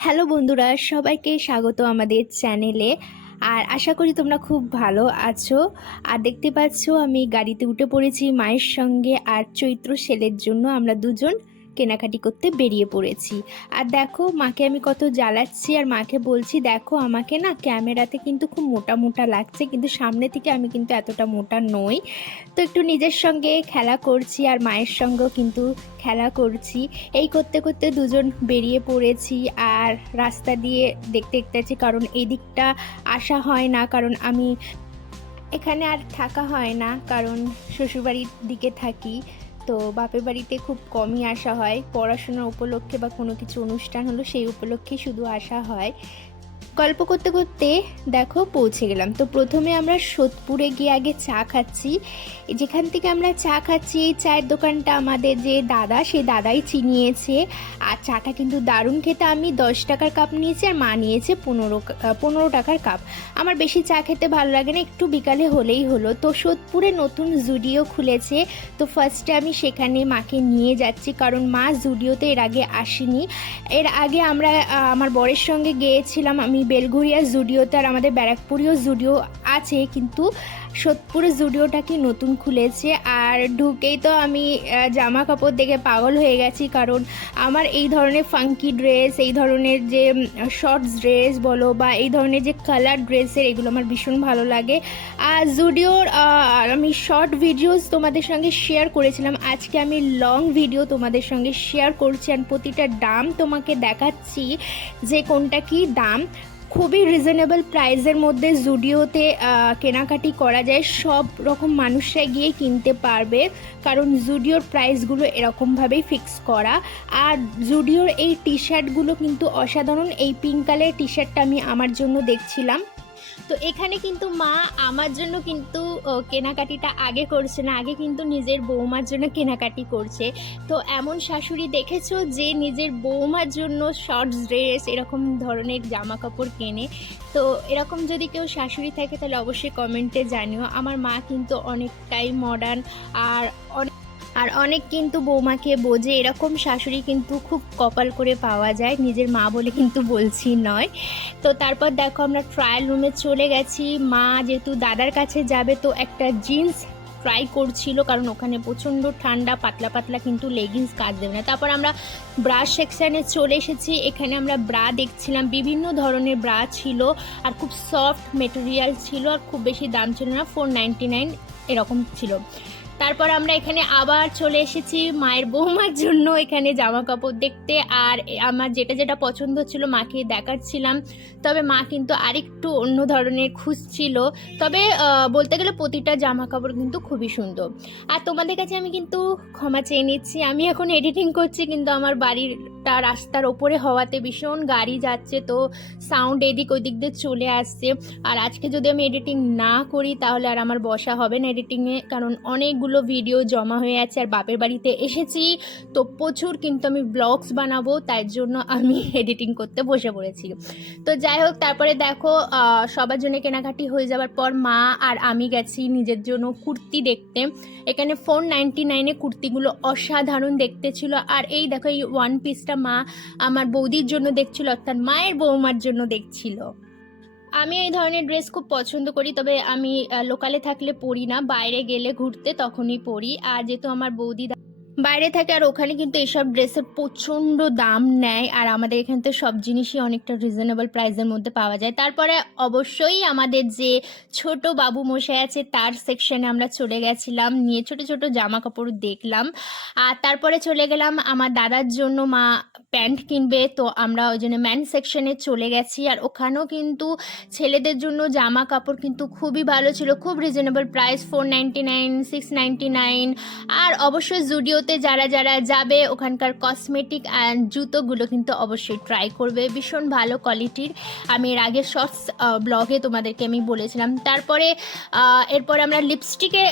Hello বন্ধুরা, সবাইকে স্বাগত আমাদের চ্যানেলে। আর আশা করি তোমরা খুব ভালো আছো। আর দেখতে পাচ্ছ, আমি গাড়িতে উঠে পড়েছি মায়ের সঙ্গে আর চৈত্র সেলের জন্য আমরা দুজন। কেনাকাটি করতে বেরিয়ে পড়েছি। আর দেখো, মাকে আমি কত জ্বালাচ্ছি আর মাকে বলছি, দেখো, আমাকে না ক্যামেরাতে কিন্তু খুব মোটা মোটা লাগছে, কিন্তু সামনে থেকে আমি কিন্তু এতটা মোটা নই। তো একটু নিজের সঙ্গে খেলা করছি আর মায়ের সঙ্গেও কিন্তু খেলা করছি। এই করতে করতে দুজন বেরিয়ে পড়েছি আর রাস্তা দিয়ে দেখতে দেখতেছি কারণ এই দিকটা আসা হয় না, কারণ আমি এখানে আর থাকা হয় না, কারণ শ্বশুরবাড়ির দিকে থাকি। তো বাপের বাড়িতে খুব কমই আসা হয়। পড়াশোনার উপলক্ষে বা কোনো কিছু অনুষ্ঠান হলো সেই উপলক্ষে শুধু আসা হয়। গল্প করতে করতে, দেখো, পৌঁছে গেলাম। তো প্রথমে আমরা সোদপুরে গিয়ে আগে চা খাচ্ছি। যেখান থেকে আমরা চা খাচ্ছি, এই চায়ের দোকানটা আমাদের যে দাদা সেই দাদাই চিনিয়েছে। আর চাটা কিন্তু দারুণ খেতে। আমি দশ টাকার কাপ নিয়েছি আর মা নিয়েছে পনেরো পনেরো টাকার কাপ। আমার বেশি চা খেতে ভালো লাগে না, একটু বিকালে হলেই হলো। তো সোদপুরে নতুন জুডিও খুলেছে। তো ফার্স্টে আমি সেখানে মাকে নিয়ে যাচ্ছি, কারণ মা জুডিওতে এর আগে আসেনি। এর আগে আমরা আমার বরের সঙ্গে গিয়েছিলাম। আমি বেলঘুরিয়া জুডিওতে আর আমাদের ব্যারাকপুরেও জুডিও আছে, কিন্তু সোদপুরের জুডিওটা কি নতুন খুলেছে? আর ঢুকেই তো আমি জামা কাপড় দেখে পাগল হয়ে গেছি, কারণ আমার এই ধরনের ফাঙ্কি ড্রেস এই ধরনের যে শর্টস ড্রেস বলো বা এই ধরনের যে কালার ড্রেসের এগুলো আমার ভীষণ ভালো লাগে। আর জুডিওর আমি শর্ট ভিডিওস তোমাদের সঙ্গে শেয়ার করেছিলাম। আজকে আমি লং ভিডিও তোমাদের সঙ্গে শেয়ার করছি আর প্রতিটা দাম তোমাকে দেখাচ্ছি যে কোনটা কি দাম। খুবই রিজনেবল প্রাইসের মধ্যে জুডিওতে কেনাকাটি করা যায়। সব রকম মানুষরা গিয়ে কিনতে পারবে, কারণ জুডিওর প্রাইসগুলো এরকমভাবেই ফিক্স করা। আর জুডিওর এই টি শার্টগুলো কিন্তু অসাধারণ। এই পিঙ্ক কালারের টি শার্টটা আমি আমার জন্য দেখছিলাম। তো এখানে কিন্তু মা আমার জন্য কিন্তু কেনাকাটিটা আগে করছে না, আগে কিন্তু নিজের বৌমার জন্য কেনাকাটি করছে। তো এমন শাশুড়ি দেখেছ যে নিজের বৌমার জন্য শর্টস ড্রেস এরকম ধরনের জামা কাপড় কেনে? তো এরকম যদি কেউ শাশুড়ি থাকে তাহলে অবশ্যই কমেন্টে জানিও। আমার মা কিন্তু অনেকটাই মডার্ন আর অনেক আর অনেক কিন্তু বৌমাকে বোঝে, এরকম শাশুড়ি কিন্তু খুব কপাল করে পাওয়া যায়, নিজের মা বলে কিন্তু বলছি নয়। তো তারপর দেখো আমরা ট্রায়াল রুমে চলে গেছি, মা যেহেতু দাদার কাছে যাবে তো একটা জিন্স ট্রাই করছিল, কারণ ওখানে প্রচণ্ড ঠান্ডা, পাতলা পাতলা কিন্তু লেগিংস কাজ দেবে না। তারপর আমরা ব্রা সেকশানে চলে এসেছি, এখানে আমরা ব্রা দেখছিলাম, বিভিন্ন ধরনের ব্রা ছিল, আর খুব সফট মেটেরিয়াল ছিল, আর খুব বেশি দাম ছিল না ফোর নাইনটি নাইন এরকম ছিল। তারপর আমরা এখানে আবার চলে এসেছি মায়ের বৌমার জন্য এখানে জামা কাপড় দেখতে। আর আমার যেটা যেটা পছন্দ ছিল মাকে দেখাচ্ছিলাম। তবে মা কিন্তু আরেকটু অন্য ধরনের খুঁজছিল তবে বলতে গেলে প্রতিটা জামা কাপড় কিন্তু খুবই সুন্দর। আর তোমাদের কাছে আমি কিন্তু ক্ষমা চেয়ে নিচ্ছি। আমি এখন এডিটিং করছি, কিন্তু আমার বাড়িটা রাস্তার ওপরে হওয়াতে ভীষণ গাড়ি যাচ্ছে, তো সাউন্ড এদিক ওদিক দিয়ে চলে আসছে। আর আজকে যদি আমি এডিটিং না করি, তাহলে আর আমার বসা হবে না এডিটিংয়ে কারণ অনেকগুলো ভিডিও জমা হয়ে আছে আর বাপের বাড়িতে এসেছি। তো প্রচুর কিন্তু আমি ব্লগস বানাবো, তাই জন্য আমি এডিটিং করতে বসে পড়েছি। তো যাই হোক, তারপরে দেখো সবার জন্য কেনাকাটি হয়ে যাওয়ার পর মা আর আমি গেছি নিজের জন্য কুর্তি দেখতে। এখানে ফোর নাইনটি নাইনে কুর্তিগুলো অসাধারণ দেখতে ছিল। আর এই দেখো, এই ওয়ান পিসটা মা আমার বৌদির জন্য দেখছিল, অর্থাৎ মায়ের বৌমার জন্য দেখছিল। আমি এই ধরনের ড্রেস খুব পছন্দ করি, তবে আমি লোকালে থাকলে পরি না, বাইরে গেলে ঘুরতে তখনই পরি। আর যেহেতু আমার বৌদি বাইরে থাকে আর ওখানে কিন্তু এইসব ড্রেসের প্রচণ্ড দাম নেয় আর আমাদের এখানে তো সব জিনিসই অনেকটা রিজনেবল প্রাইসের মধ্যে পাওয়া যায়। তারপরে অবশ্যই আমাদের যে ছোট বাবু মশাই আছে, তার সেকশনে আমরা চলে গেছিলাম, নিয়ে ছোট ছোট জামা কাপড় দেখলাম। আর তারপরে চলে গেলাম, আমার দাদার জন্য মা প্যান্ট কিনবে, তো আমরা ওই জন্য ম্যান সেকশনে চলে গেছি। আর ওখানেও কিন্তু ছেলেদের জন্য জামা কাপড় কিন্তু খুবই ভালো ছিল, খুব reasonable price four ninety nine six ninety nine আর অবশ্যই জুডিওতে যারা যারা যাবে, ওখানকার কসমেটিক অ্যান্ড জুতোগুলো কিন্তু অবশ্যই ট্রাই করবে। ভীষণ ভালো কোয়ালিটির আমি এর আগে শর্টস ব্লগে তোমাদেরকে আমি বলেছিলাম। তারপরে এরপর আমরা লিপস্টিকের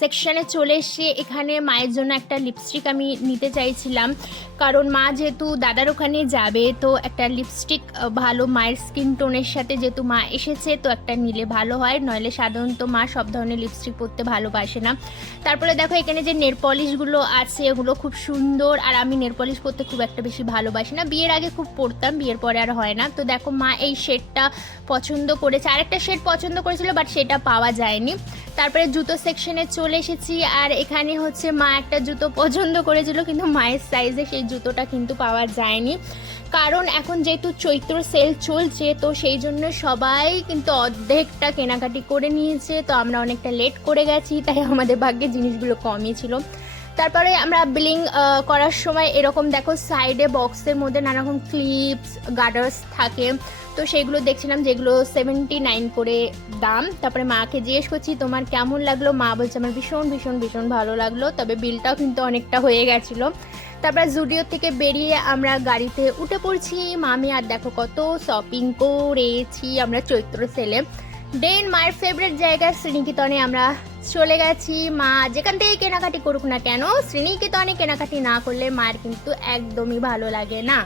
সেকশানে চলে এসে এখানে মায়ের জন্য একটা লিপস্টিক আমি নিতে চাইছিলাম। কারণ মা যেহেতু দাদার ওখানে যাবে, তো একটা লিপস্টিক ভালো মায়ের স্কিন টোনের সাথে যেহেতু মা এসেছে, তো একটা নিলে ভালো হয়। নইলে সাধারণত মা সব ধরনের লিপস্টিক পরতে ভালোবাসে না। তারপরে দেখো এখানে যে নেল পলিশ পলিশগুলো আছে এগুলো খুব সুন্দর। আর আমি নেল পলিশ খুব একটা বেশি ভালোবাসি না। বিয়ের আগে খুব পরতাম, বিয়ের পরে আর হয় না। তো দেখো, মা এই শেডটা পছন্দ করেছে। আরেকটা শেড পছন্দ করেছিল, বাট সেটা পাওয়া যায়নি। তারপরে জুতো সেকশনে চলে এসেছি। আর এখানে হচ্ছে মা একটা জুতো পছন্দ করেছিল, কিন্তু মায়ের সাইজে সেই জুতোটা কিন্তু পাওয়া যায়নি। কারণ এখন যেহেতু চৈত্র সেল চলছে, তো সেই জন্য সবাই কিন্তু অর্ধেকটা কেনাকাটি করে নিয়েছে। তো আমরা অনেকটা লেট করে গেছি, তাই আমাদের ভাগ্যে জিনিসগুলো কমই ছিল। তারপরে আমরা বিলিং করার সময় এরকম দেখো সাইডে বক্সের মধ্যে নানারকম ক্লিপস গার্ডার্স থাকে। তো সেইগুলো দেখছিলাম যেগুলো সেভেন্টি নাইন করে দাম। তারপরে মাকে জিজ্ঞেস করছি, তোমার কেমন লাগল? মা বলছে, আমার ভীষণ ভীষণ ভীষণ ভালো লাগল। তবে বিলটাও কিন্তু অনেকটা হয়ে গেছিল। তারপরে জুডিও থেকে বেরিয়ে আমরা গাড়িতে উঠে পড়ছি। মামি, আর দেখো কত শপিং করেছি আমরা চৈত্র সেলে দেন মায়ের ফেভারিট জায়গা শ্রীনিকেতনে আমরা চলে গেছি। মা যেখান থেকে কেনাকাটি করুক না কেন শ্রীনিকেতনে কেনাকাটি না করলে মায়ের কিন্তু একদমই ভালো লাগে না।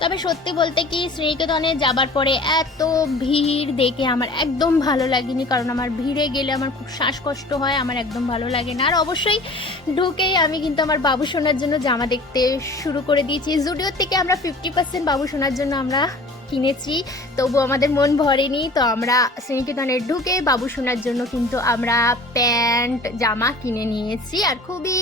তবে সত্যি বলতে কি শ্রীনিকেতনে যাবার পরে এত ভিড় দেখে আমার একদম ভালো লাগেনি। কারণ আমার ভিড়ে গেলে আমার খুব শ্বাসকষ্ট হয়, আমার একদম ভালো লাগে না। আর অবশ্যই ঢুকেই আমি কিন্তু আমার বাবু সোনার জন্য জামা দেখতে শুরু করে দিয়েছি। জুডিওর থেকে আমরা ফিফটি পার্সেন্ট বাবু সোনার জন্য আমরা কিনেছি। তবু আমাদের মন ভরেনি, তো আমরা শ্রীনিকেতনে ঢুকে বাবু সোনার জন্য কিন্তু আমরা প্যান্ট, জামা কিনে নিয়েছি। আর খুবই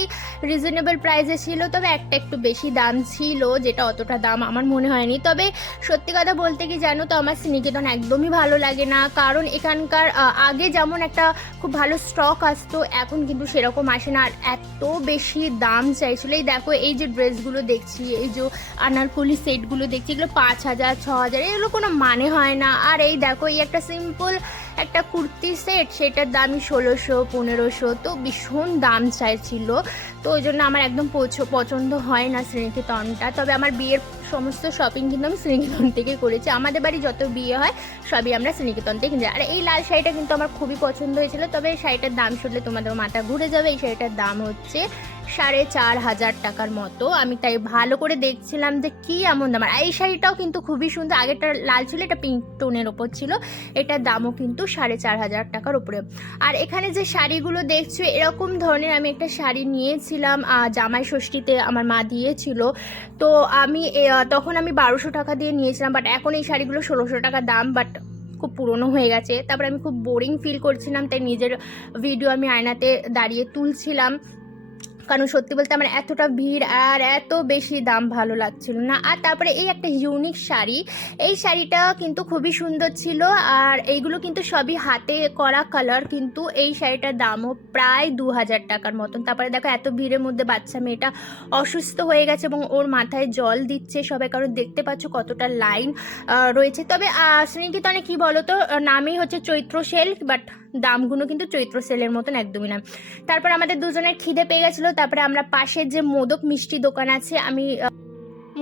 রিজনেবল প্রাইসে ছিল, তবে একটা একটু বেশি দাম ছিল, যেটা অতটা দাম আমার মনে হয়নি। তবে সত্যি কথা বলতে কি জানো তো, আমার শ্রীনিকেতন একদমই ভালো লাগে না। কারণ এখানকার আগে যেমন একটা খুব ভালো স্টক আসতো, এখন কিন্তু সেরকম আসে না। আর এত বেশি দাম চাইছিল। এই দেখো, এই যে ড্রেসগুলো দেখছি, এই যে আনারকলি সেটগুলো দেখছি, এগুলো পাঁচ হাজার, ছ হাজার এগুলো কোনো মানে হয় না। আর এই দেখো, এই একটা সিম্পল একটা কুর্তি সেট সেটার দামই ষোলোশো, পনেরোশো, তো ভীষণ দাম চাইছিল। তো ওই জন্য আমার একদম পছ- পছন্দ হয় না শ্রীনিকেতনটা তবে আমার বিয়ের সমস্ত শপিং কিন্তু আমি শ্রীনিকেতন থেকে করেছি। আমাদের বাড়ি যত বিয়ে হয়, সবই আমরা শ্রীনিকেতন থেকে কিনে আর এই লাল শাড়িটা কিন্তু আমার খুবই পছন্দ হয়েছিল। তবে এই শাড়িটার দাম শুনলে তোমাদের মাথা ঘুরে যাবে। এই শাড়িটার দাম হচ্ছে সাড়ে চার হাজার টাকার মতো। আমি তাই ভালো করে দেখছিলাম যে কি এমন দাম। আর এই শাড়িটাও কিন্তু খুবই সুন্দর। আগেরটা লাল ছিল, এটা পিঙ্ক টোনের ওপর ছিল। এটার দামও কিন্তু সাড়ে চার হাজার টাকার উপরে। আর এখানে যে শাড়িগুলো দেখছ, এরকম ধরনের আমি একটা শাড়ি নিয়েছিলাম জামাই ষষ্ঠীতে আমার মা দিয়েছিল। তো আমি তখন আমি বারোশো টাকা দিয়ে নিয়েছিলাম বাট এখন এই শাড়িগুলো ষোলোশো টাকা দাম বাট খুব পুরনো হয়ে গেছে। তারপরে আমি খুব বোরিং ফিল করছিলাম, তাই নিজের ভিডিও আমি আয়নাতে দাঁড়িয়ে তুলছিলাম। কারণ সত্যি বলতে আমার এতটা ভিড় আর এত বেশি দাম ভালো লাগছিল না। আর তারপরে এই একটা ইউনিক শাড়ি, এই শাড়িটা কিন্তু খুবই সুন্দর ছিল আর এইগুলো কিন্তু সবই হাতে করা কালার কিন্তু এই শাড়িটার দামও প্রায় দু হাজার টাকার মতন। তারপরে দেখো এত ভিড়ের মধ্যে বাচ্চা মেয়েটা অসুস্থ হয়ে গেছে এবং ওর মাথায় জল দিচ্ছে। সবাই কারণ দেখতে পাচ্ছ কতটা লাইন রয়েছে। তবে শ্রীনিকেতনে কি বলো তো নামেই হচ্ছে চৈত্র সেল বাট দামগুলো কিন্তু চৈত্র সেলের মতন একদমই না। তারপর আমাদের দুজনের খিদে পেয়ে গেছিল তারপরে আমরা পাশের যে মোদক মিষ্টি দোকান আছে, আমি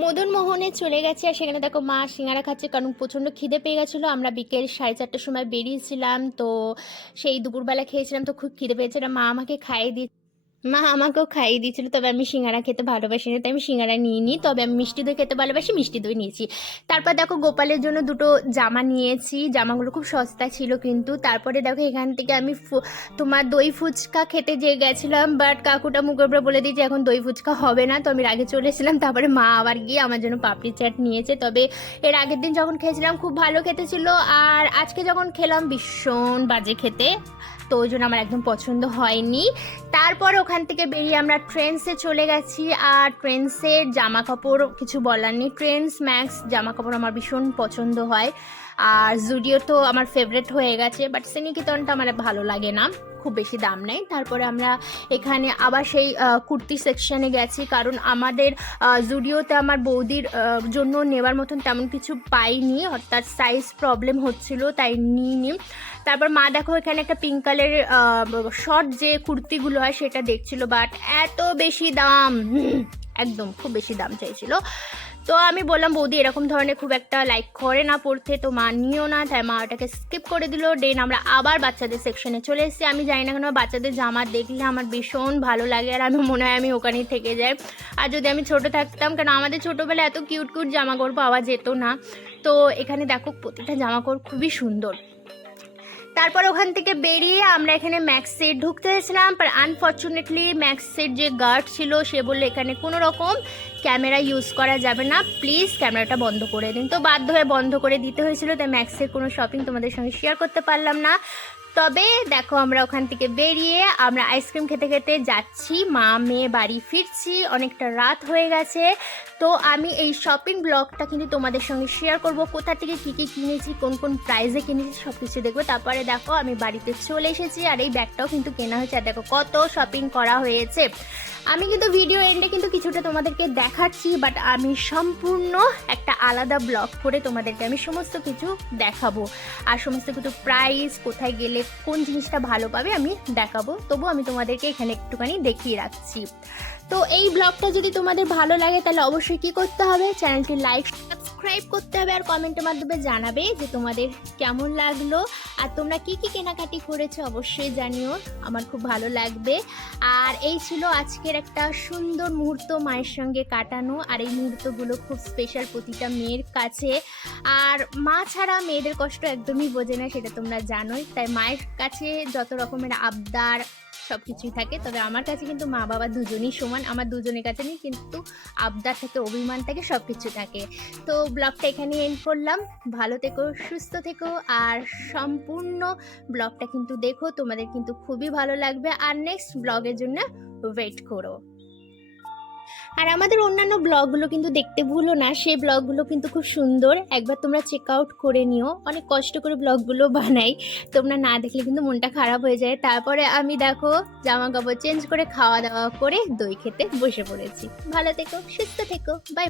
মদন মোহনে চলে গেছে আর সেখানে দেখো মা সিঙ্গারা খাচ্ছে কারণ প্রচণ্ড খিদে পেয়ে গেছিল। আমরা বিকেল সাড়ে চারটার সময় বেরিয়েছিলাম, তো সেই দুপুরবেলা খেয়েছিলাম, তো খুব খিদে পেয়েছে। মা আমাকে খাইয়ে দিয়ে মা আমাকেও খাইয়ে দিয়েছিল, তবে আমি সিঙ্গারা খেতে ভালোবাসি না তাই আমি সিঙ্গারা নিয়ে নিই তবে আমি মিষ্টি দই খেতে ভালোবাসি, মিষ্টি দই নিয়েছি। তারপর দেখো গোপালের জন্য দুটো জামা নিয়েছি, জামাগুলো খুব সস্তা ছিল কিন্তু। তারপরে দেখো এখান থেকে আমি তোমার দই ফুচকা খেতে যে গেছিলাম বাট কাকুটা মুখের উপরে বলে দিয়েছে, এখন দই ফুচকা হবে না। তো আমি আগে চলে এসেছিলাম, তারপরে মা আবার গিয়ে আমার জন্য পাপড়ি চাট নিয়েছে। তবে এর আগের দিন যখন খেয়েছিলাম, খুব ভালো খেতে ছিল। আর আজকে যখন খেলাম ভীষণ বাজে খেতে, তো ওই জন্য আমার একদম পছন্দ হয়নি। তারপর ওখান থেকে বেরিয়ে আমরা ট্রেন্সে চলে গেছি। আর ট্রেন্সের জামা কাপড় কিছু বলার নেই। ট্রেন্স ম্যাক্স জামা কাপড় আমার ভীষণ পছন্দ হয়। আর জুডিও তো আমার ফেভারেট হয়ে গেছে বাট সেনিকেতনটা আমার ভালো লাগে না। খুব বেশি দাম নেই। তারপরে আমরা এখানে আবার সেই কুর্তি সেকশানে গেছি। কারণ আমাদের জুডিওতে আমার বৌদির জন্য নেওয়ার মতন তেমন কিছু পাইনি। অর্থাৎ সাইজ প্রবলেম হচ্ছিল, তাই নিইনি। তারপর মা দেখো এখানে একটা পিঙ্ক কালারের শর্ট যে কুর্তিগুলো হয় সেটা দেখছিল। বাট এত বেশি দাম একদম খুব বেশি দাম চাইছিল। তো আমি বললাম, বৌদি, এরকম ধরনের খুব একটা লাইক করে না, পড়তে তো মা নিও না। তাই মা ওটাকে স্কিপ করে দিল। দেন আমরা আবার বাচ্চাদের সেকশনে চলে এসেছি। আমি জানি না কেন, বাচ্চাদের জামা দেখলে আমার ভীষণ ভালো লাগে আর আমি মনে হয় আমি ওখানেই থেকে যাই। আর যদি আমি ছোট থাকতাম কারণ আমাদের ছোটোবেলায় এত কিউট কিউট জামা কাপড় পাওয়া যেত না। তো এখানে দেখো, প্রতিটা জামাকাপড় খুবই সুন্দর। তারপর ওখান থেকে বেরিয়ে আমরা এখানে ম্যাক্সে ঢুকতে হয়েছিলাম বাট আনফর্চুনেটলি ম্যাক্সের যে গার্ড ছিল, সে বললে এখানে কোনো রকম ক্যামেরা ইউজ করা যাবে না। প্লিজ ক্যামেরাটা বন্ধ করে দিন। তো বাধ্য হয়ে বন্ধ করে দিতে হয়েছিল, তাই ম্যাক্সের কোনো শপিং তোমাদের সঙ্গে শেয়ার করতে পারলাম না। তবে দেখো আমরা ওখান থেকে বেরিয়ে আমরা আইসক্রিম খেতে খেতে যাচ্ছি। মা, মেয়ে, বাড়ি ফিরছি, অনেকটা রাত হয়ে গেছে। তো আমি এই শপিং ব্লগটা কিন্তু তোমাদের সঙ্গে শেয়ার করব। কোথা থেকে কী কী কিনেছি, কোন কোন প্রাইজে কিনেছি সব কিছু দেখব। তারপরে দেখো আমি বাড়িতে চলে এসেছি আর এই ব্যাগটাও কিন্তু কেনা হয়েছে। আর দেখো কত শপিং করা হয়েছে। আমি কিন্তু ভিডিও এন্ডে কিন্তু কিছুটা তোমাদেরকে দেখাচ্ছি বাট আমি সম্পূর্ণ একটা আলাদা ব্লগ করে তোমাদেরকে আমি সমস্ত কিছু দেখাবো। আর সমস্ত কিছু প্রাইস কোথায় গেলে কোন জিনিসটা ভালো পাবে আমি দেখাবো। তবু আমি তোমাদেরকে এখানে একটুখানি দেখিয়ে রাখছি। তো এই ব্লগটা যদি তোমাদের ভালো লাগে, তাহলে অবশ্যই কী করতে হবে? চ্যানেলটি লাইক সাবস্ক্রাইব করতে হবে আর কমেন্টের মাধ্যমে জানাবে যে তোমাদের কেমন লাগল। আর তোমরা কি কি কেনাকাটি করেছ অবশ্যই জানিও, আমার খুব ভালো লাগবে। আর এই ছিল আজকের একটা সুন্দর মুহূর্ত মায়ের সঙ্গে কাটানো, আর এই মুহূর্তগুলো খুব স্পেশাল প্রতিটা মেয়ের কাছে। আর মা ছাড়া মেয়েদের কষ্ট একদমই বোঝে না, সেটা তোমরা জানোই। তাই মায়ের কাছে যত রকমের আবদার সব কিছুই থাকে। তবে আমার কাছে কিন্তু মা বাবা দুজনই সমান, আমার দুজনের কাছে নেই, কিন্তু আবদার থেকে, অভিমান থাকে সব কিছু থাকে। তো ব্লগটা এখানে এন্ড করলাম। ভালো থেকো, সুস্থ থেকো, আর সম্পূর্ণ ব্লগটা কিন্তু দেখো। তোমাদের কিন্তু খুবই ভালো লাগবে। আর নেক্সট ব্লগের জন্য ওয়েট করো। আর আমাদের অন্যান্য ব্লগগুলো কিন্তু দেখতে ভুলো না, সেই ব্লগগুলো কিন্তু খুব সুন্দর। একবার তোমরা চেক আউট করে নিও। অনেক কষ্ট করে ব্লগগুলো বানাই। তোমরা না দেখলে কিন্তু মনটা খারাপ হয়ে যায়। তারপরে আমি দেখো জামা কাপড় চেঞ্জ করে খাওয়া দাওয়া করে দই খেতে বসে পড়েছি। ভালো থেকো, সুস্থ থেকো বাই